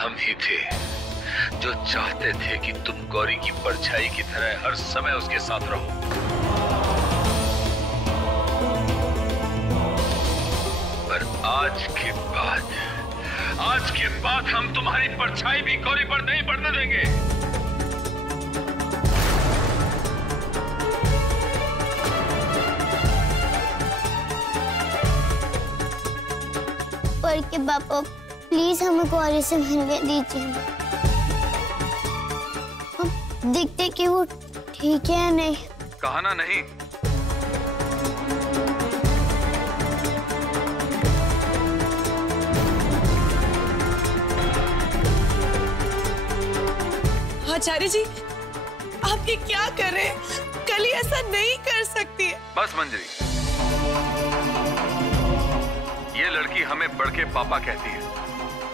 हम ही थे जो चाहते थे कि तुम गौरी की परछाई की तरह हर समय उसके साथ रहो। पर आज के बाद हम तुम्हारी परछाई भी गौरी पर नहीं पड़ने देंगे। पर के पापा प्लीज हमें गौरी से मिलने दीजिए। हम देखते कि वो ठीक है या नहीं। कहा ना नहीं। आचार्य जी, आप ये क्या कर रहे हैं? कली ऐसा नहीं कर सकती है। बस मंजरी, ये लड़की हमें बड़के पापा कहती है,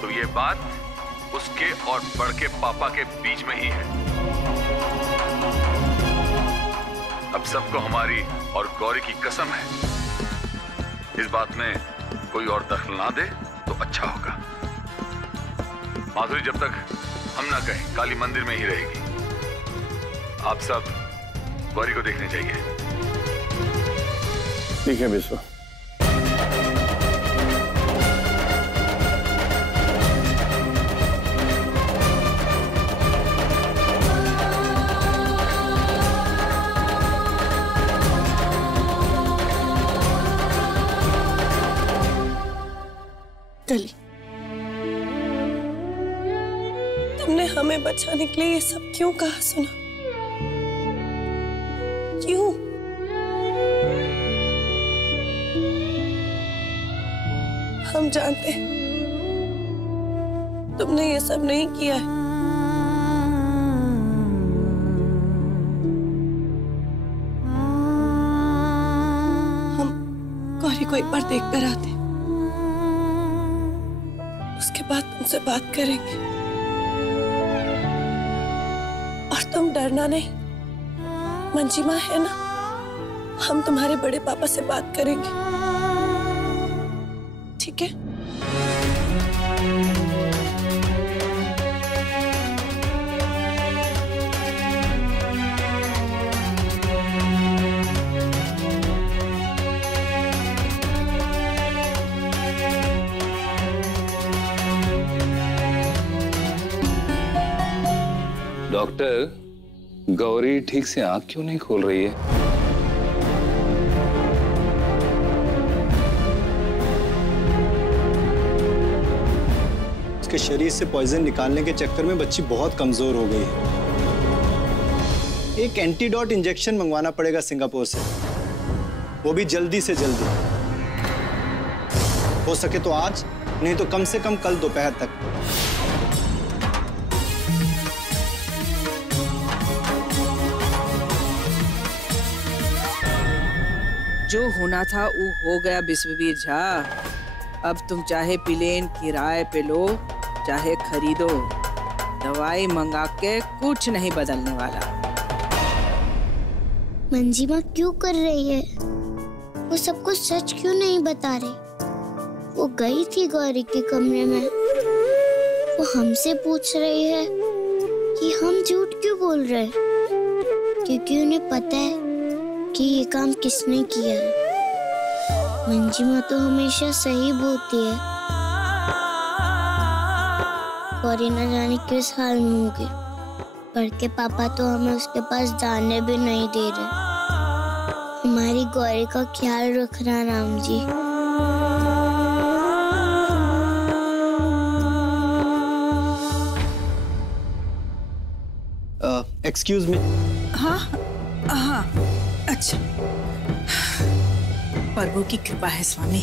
तो ये बात उसके और बड़के पापा के बीच में ही है। अब सबको हमारी और गौरी की कसम है, इस बात में कोई और दखल ना दे तो अच्छा होगा। माधुरी जब तक हम ना कहें काली मंदिर में ही रहेगी। आप सब गौरी को देखने जाइए। ठीक है विश्व। कली, तुमने हमें बचाने के लिए ये सब क्यों कहा सुना? क्यों? हम जानते हैं तुमने ये सब नहीं किया है। हम गौरी को एक बार देख कर आते, उसके बाद तुमसे बात करेंगे। और तुम डरना नहीं, मंजिमा है ना, हम तुम्हारे बड़े पापा से बात करेंगे, ठीक है? डॉक्टर, गौरी ठीक से आंख क्यों नहीं खोल रही है? उसके शरीर से पॉइजन निकालने के चक्कर में बच्ची बहुत कमजोर हो गई है। एक एंटीडोट इंजेक्शन मंगवाना पड़ेगा सिंगापुर से, वो भी जल्दी से जल्दी। हो सके तो आज, नहीं तो कम से कम कल दोपहर तक। जो होना था वो हो गया विश्ववीर झा। अब तुम चाहे प्लेन किराए पे लो, चाहे खरीदो, दवाई मंगा के कुछ नहीं बदलने वाला। मंजिमा क्यों कर रही है? वो सबको सच क्यों नहीं बता रही? वो गई थी गौरी के कमरे में, वो हमसे पूछ रही है कि हम झूठ क्यों बोल रहे हैं, क्योंकि उन्हें पता है कि ये काम किसने किया है। मंजिमा तो हमेशा सही बोलती है। गौरी न जाने किस हाल में होगी, पर के पापा तो हमें उसके पास जाने भी नहीं दे रहे। हमारी गौरी का ख्याल रखना राम जी। Excuse me. हाँ हाँ, अच्छा। प्रभु की कृपा है स्वामी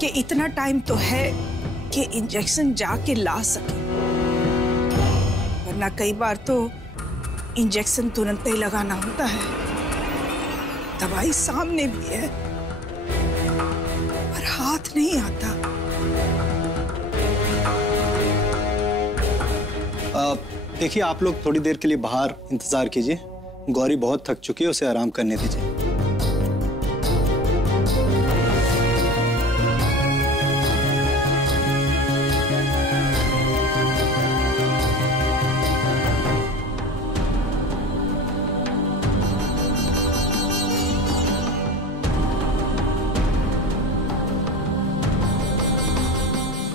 कि इतना टाइम तो है कि इंजेक्शन जाके ला सके, वरना कई बार तो इंजेक्शन तुरंत ही लगाना होता है। दवाई सामने भी है पर हाथ नहीं आता। देखिए, आप लोग थोड़ी देर के लिए बाहर इंतजार कीजिए। गौरी बहुत थक चुकी है, उसे आराम करने दीजिए।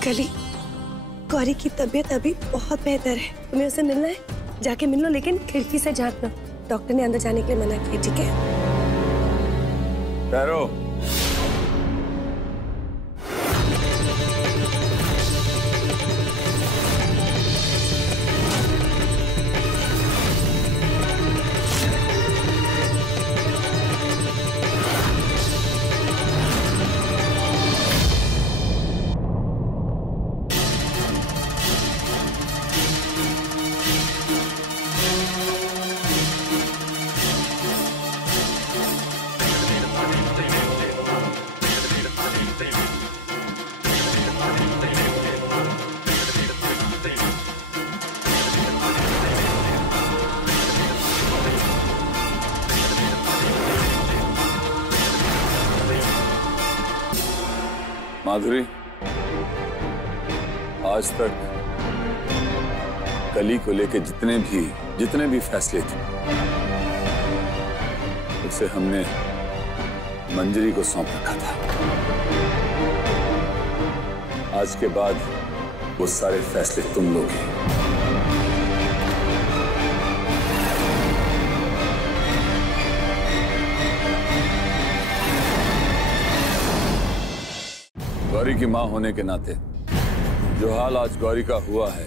कली, गौरी की तबीयत अभी बहुत बेहतर है, तुम्हें उससे मिलना है, जाके मिल लो, लेकिन खिड़की से झांकना। डॉक्टर ने अंदर जाने के लिए मना किया, ठीक है? ठहरो। माधुरी, आज तक कली को लेके जितने भी फैसले थे उसे हमने मंजरी को सौंप रखा था। आज के बाद वो सारे फैसले तुम लोगे। गौरी की मां होने के नाते जो हाल आज गौरी का हुआ है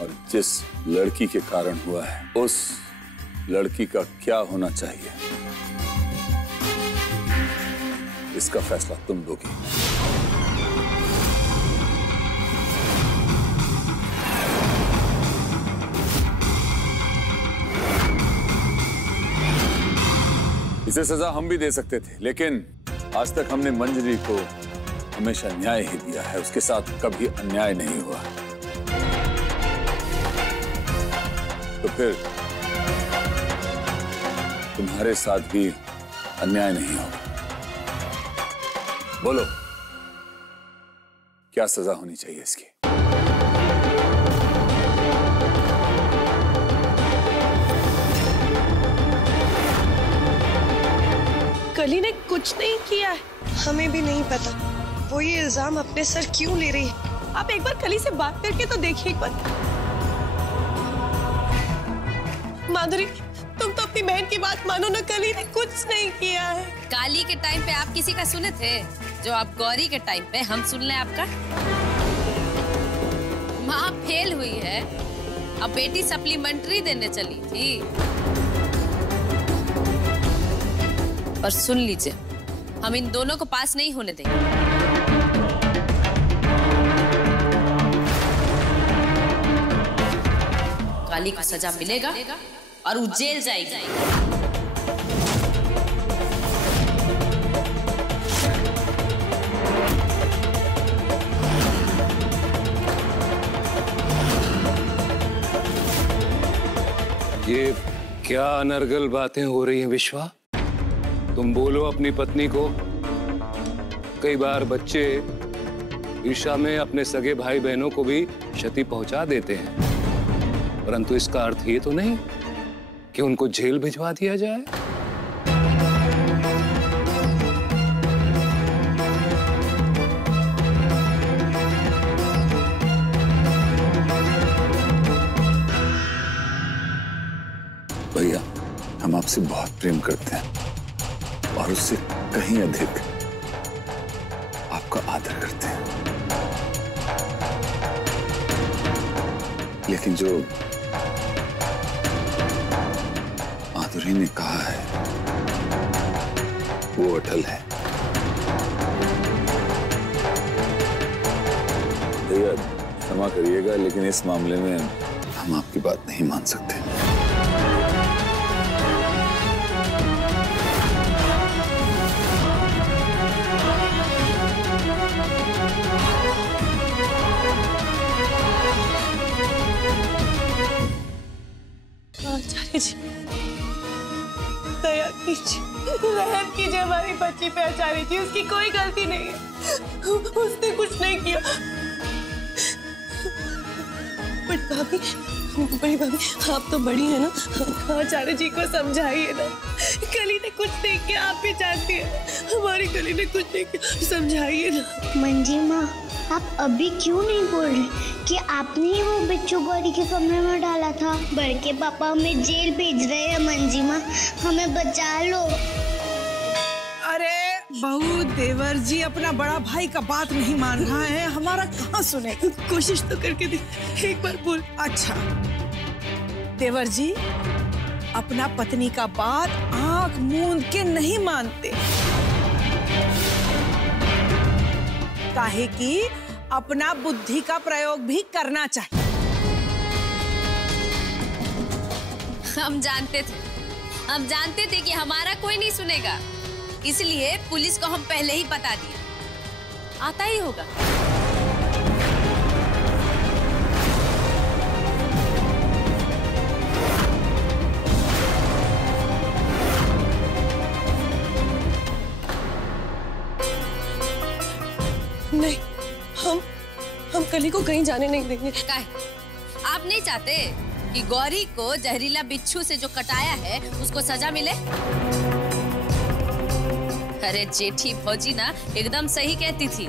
और जिस लड़की के कारण हुआ है, उस लड़की का क्या होना चाहिए, इसका फैसला तुम लोगे। इसे सजा हम भी दे सकते थे, लेकिन आज तक हमने मंजरी को हमेशा न्याय ही दिया है, उसके साथ कभी अन्याय नहीं हुआ। तो फिर तुम्हारे साथ भी अन्याय नहीं होगा। बोलो, क्या सजा होनी चाहिए इसकी? कली ने कुछ नहीं किया है, हमें भी नहीं पता वो ये इल्जाम अपने सर क्यों ले रही है। आप एक बार कली से बात करके तो देखिए एक बार। माधुरी, तुम तो अपनी बहन की बात मानो ना, कली ने कुछ नहीं किया है। काली के टाइम पे आप किसी का सुने थे जो आप गौरी के टाइम पे हम सुन लें आपका? माँ फेल हुई है, अब बेटी सप्लीमेंट्री देने चली थी। और सुन लीजिए, हम इन दोनों को पास नहीं होने देंगे। काली को सजा मिलेगा और वो जेल जाएगी। ये क्या अनर्गल बातें हो रही हैं विश्वा? तुम बोलो अपनी पत्नी को। कई बार बच्चे ईर्ष्या में अपने सगे भाई बहनों को भी क्षति पहुंचा देते हैं, परंतु इसका अर्थ ये तो नहीं कि उनको जेल भिजवा दिया जाए। भैया, हम आपसे बहुत प्रेम करते हैं और उससे कहीं अधिक आपका आदर करते हैं, लेकिन जो माधुरी ने कहा है वो अटल है। भैया क्षमा करिएगा, लेकिन इस मामले में हम आपकी बात नहीं मान सकते। आचार्य जी, दया कीजिए, रहम कीजिए हमारी बच्ची पे आचार्य जी। उसकी कोई गलती नहीं है, उसने कुछ नहीं किया। बड़ी भाभी, आप तो बड़ी है ना, आचार्य जी को समझाइए ना। कली ने कुछ नहीं किया, आप भी जानती हैं, हमारी कली ने कुछ नहीं किया, समझाइए ना। मंजी माँ, आप अभी क्यों नहीं बोल रहे कि आपने ही वो बिच्छू गौरी के कमरे में डाला था? बड़के पापा हमें जेल भेज रहे हैं मंजिमा, हमें बचा लो। अरे बहू, देवर जी अपना बड़ा भाई का बात नहीं मान रहा है, हमारा कहाँ सुने। कोशिश तो करके देख, एक बार बोल। अच्छा देवर जी अपना पत्नी का बात आंख मूंद के नहीं मानते, काहे कि अपना बुद्धि का प्रयोग भी करना चाहिए। हम जानते थे कि हमारा कोई नहीं सुनेगा, इसलिए पुलिस को हम पहले ही बता दिए। आता ही होगा। नहीं, हम कली को कहीं जाने नहीं देंगे। काहे? आप नहीं चाहते कि गौरी को जहरीला बिच्छू से जो कटाया है उसको सजा मिले? अरे जेठी भौजी ना एकदम सही कहती थी,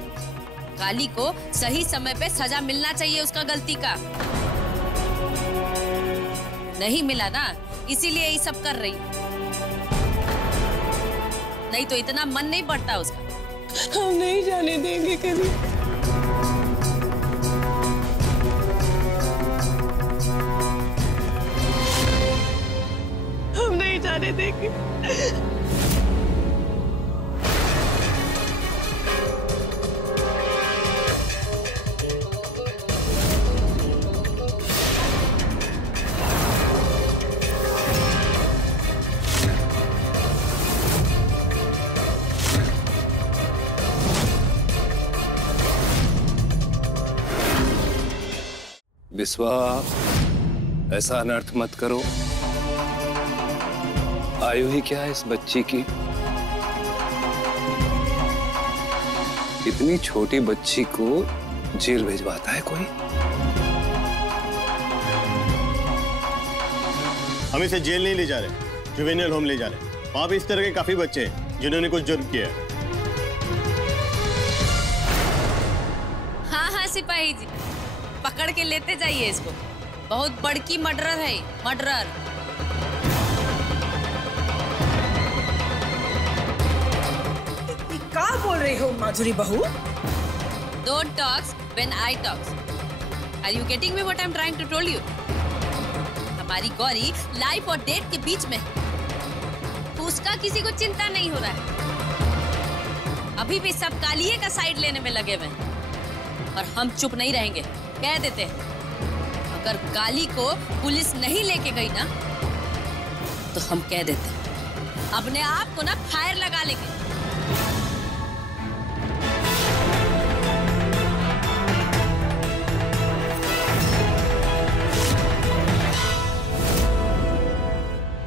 काली को सही समय पे सजा मिलना चाहिए उसका गलती का। नहीं मिला ना, इसीलिए ये सब कर रही, नहीं तो इतना मन नहीं बढ़ता उसका। हम नहीं जाने देंगे कली। हम नहीं जाने देंगे। बिस्वा, ऐसा अनर्थ मत करो। आयु ही क्या है इस बच्ची की? इतनी छोटी बच्ची को जेल भिजवाता है कोई? हम इसे जेल नहीं ले जा रहे, जुवेनियल होम ले जा रहे। वहां पे इस तरह के काफी बच्चे हैं जिन्होंने कुछ जुर्म किया है। हाँ सिपाही जी, पकड़ के लेते जाइए इसको। बहुत बड़की मर्डरर है, मर्डरर। क्या बोल रही हो माधुरी बहू? Don't talk when I talk. Are you getting me what I'm trying to tell you? हमारी गौरी लाइफ और डेथ के बीच में है, उसका किसी को चिंता नहीं हो रहा है। अभी भी सब कालिये का साइड लेने में लगे हुए हैं और हम चुप नहीं रहेंगे। कह देते हैं अगर काली को पुलिस नहीं लेके गई ना तो हम कह देते हैं अपने आप को ना फायर लगा लेंगे।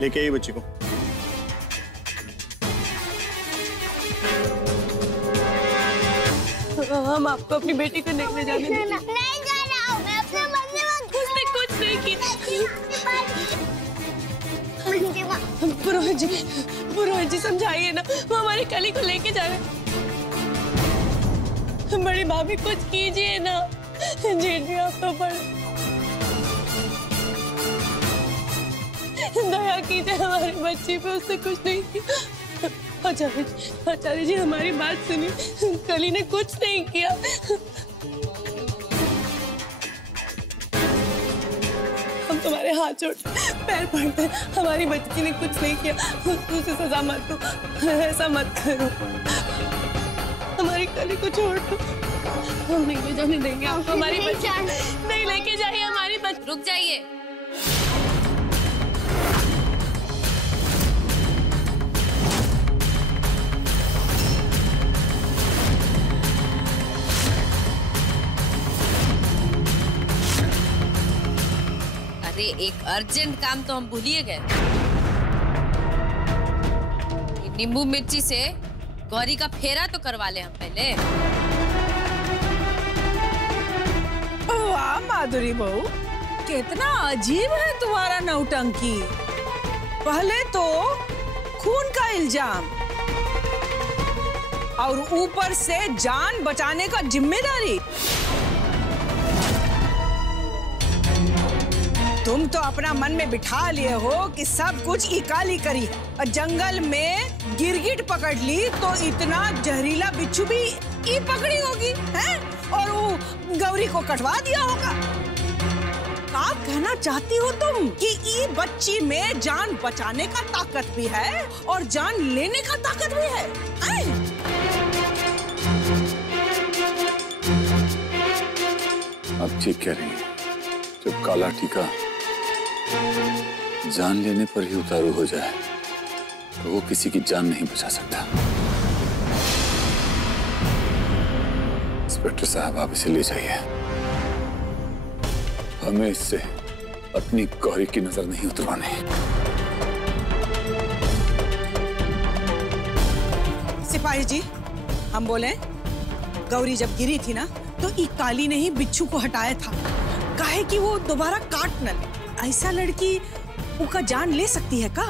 लेके आई बच्ची को। हम आपको अपनी बेटी को देखने जाने देंगे। नहीं जा रहा हूँ, मैं अपने मंजिमा। उसने कुछ नहीं किया। मंजिमा। पुरोहित जी समझाइए ना, वो हमारी कली को लेके जा रहे हैं। बड़ी भाभी कुछ कीजिए ना। जी आप तो बड़े, दया कीजिए हमारी बच्ची पे, उसने कुछ नहीं किया। आचार्य जी हमारी बात सुनिए, कली ने कुछ नहीं किया। हम तुम्हारे हाथ जोड़ते, पैर पड़ते, हमारी बच्ची ने कुछ नहीं किया, उसे सजा मत दो, ऐसा मत करो। हमारी कली को छोड़ दो, हम नहीं ले जाने देंगे आपको। हमारी बच्ची नहीं लेके जाइए हमारी बच्ची। रुक जाइए। एक अर्जेंट काम तो हम भूलिए गए। नींबू मिर्ची से गौरी का फेरा तो करवा ले हम पहले। वाह माधुरी बहू, कितना अजीब है तुम्हारा नौटंकी। पहले तो खून का इल्जाम और ऊपर से जान बचाने का जिम्मेदारी। तुम तो अपना मन में बिठा लिए हो कि सब कुछ इकाली करी है और जंगल में गिरगिट पकड़ ली तो इतना जहरीला बिच्छू भी ई पकड़ी होगी हैं? और वो गौरी को कटवा दिया होगा। क्या कहना चाहती हो तुम कि ई बच्ची में जान बचाने का ताकत भी है और जान लेने का ताकत भी है? आप ठीक कह रही हैं। जब काला टीका जान लेने पर ही उतारू हो जाए तो वो किसी की जान नहीं बचा सकता। इंस्पेक्टर साहब, आप इसे ले जाइए। हमें इससे अपनी गौरी की नजर नहीं उतरवानी। सिपाही जी, हम बोले गौरी जब गिरी थी ना तो ई काली ने ही बिच्छू को हटाया था, काहे कि वो दोबारा काट न ले। ऐसा लड़की उसका जान ले सकती है का?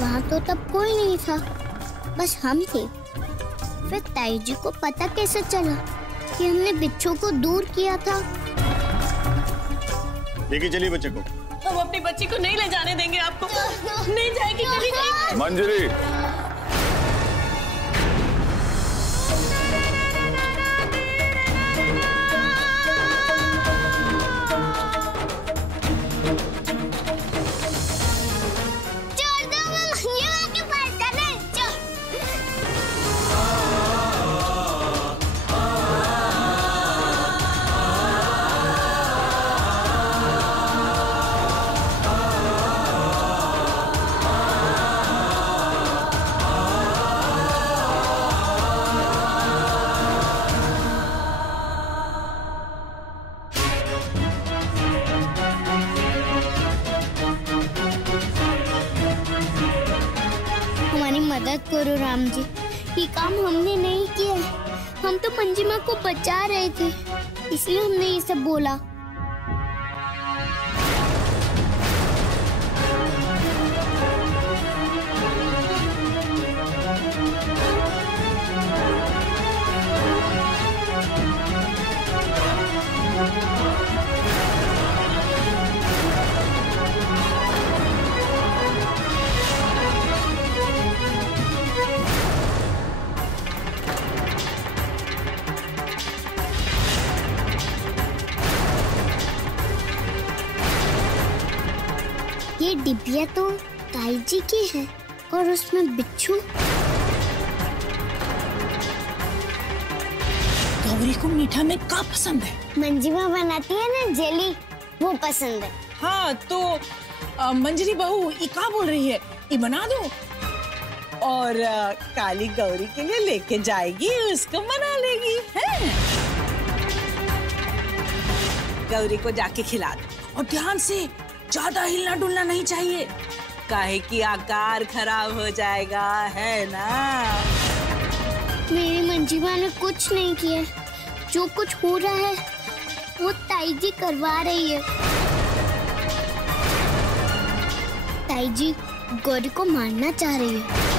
वहाँ तो तब कोई नहीं था, बस हम थे। फिर ताई जी को पता कैसे चला कि हमने बिच्छू को दूर किया था? लेके चलिए बच्चे को। हम अपनी बच्ची को नहीं ले जाने देंगे आपको। नहीं जाएगी कभी नहीं। मंजरी, मदद करो राम जी, ये काम हमने नहीं किया। हम तो मंजिमा को बचा रहे थे, इसलिए हमने ये सब बोला। ये डिबिया तो ताई जी की है और उसमें बिच्छू। गौरी को मीठा में क्या पसंद है? मंजिमा बनाती है ना जेली, वो पसंद है। हाँ तो मंजरी बहू ये क्या बोल रही है, ये बना दो और काली गौरी के लिए लेके जाएगी, उसको बना लेगी है? गौरी को जाके खिला दो और ध्यान से, ज्यादा हिलना डुलना नहीं चाहिए, काहे कि आकार खराब हो जाएगा, है ना? मेरी मंजिमा ने कुछ नहीं किया, जो कुछ हो रहा है वो ताई जी करवा रही है। ताई जी गौरी को मारना चाह रही है।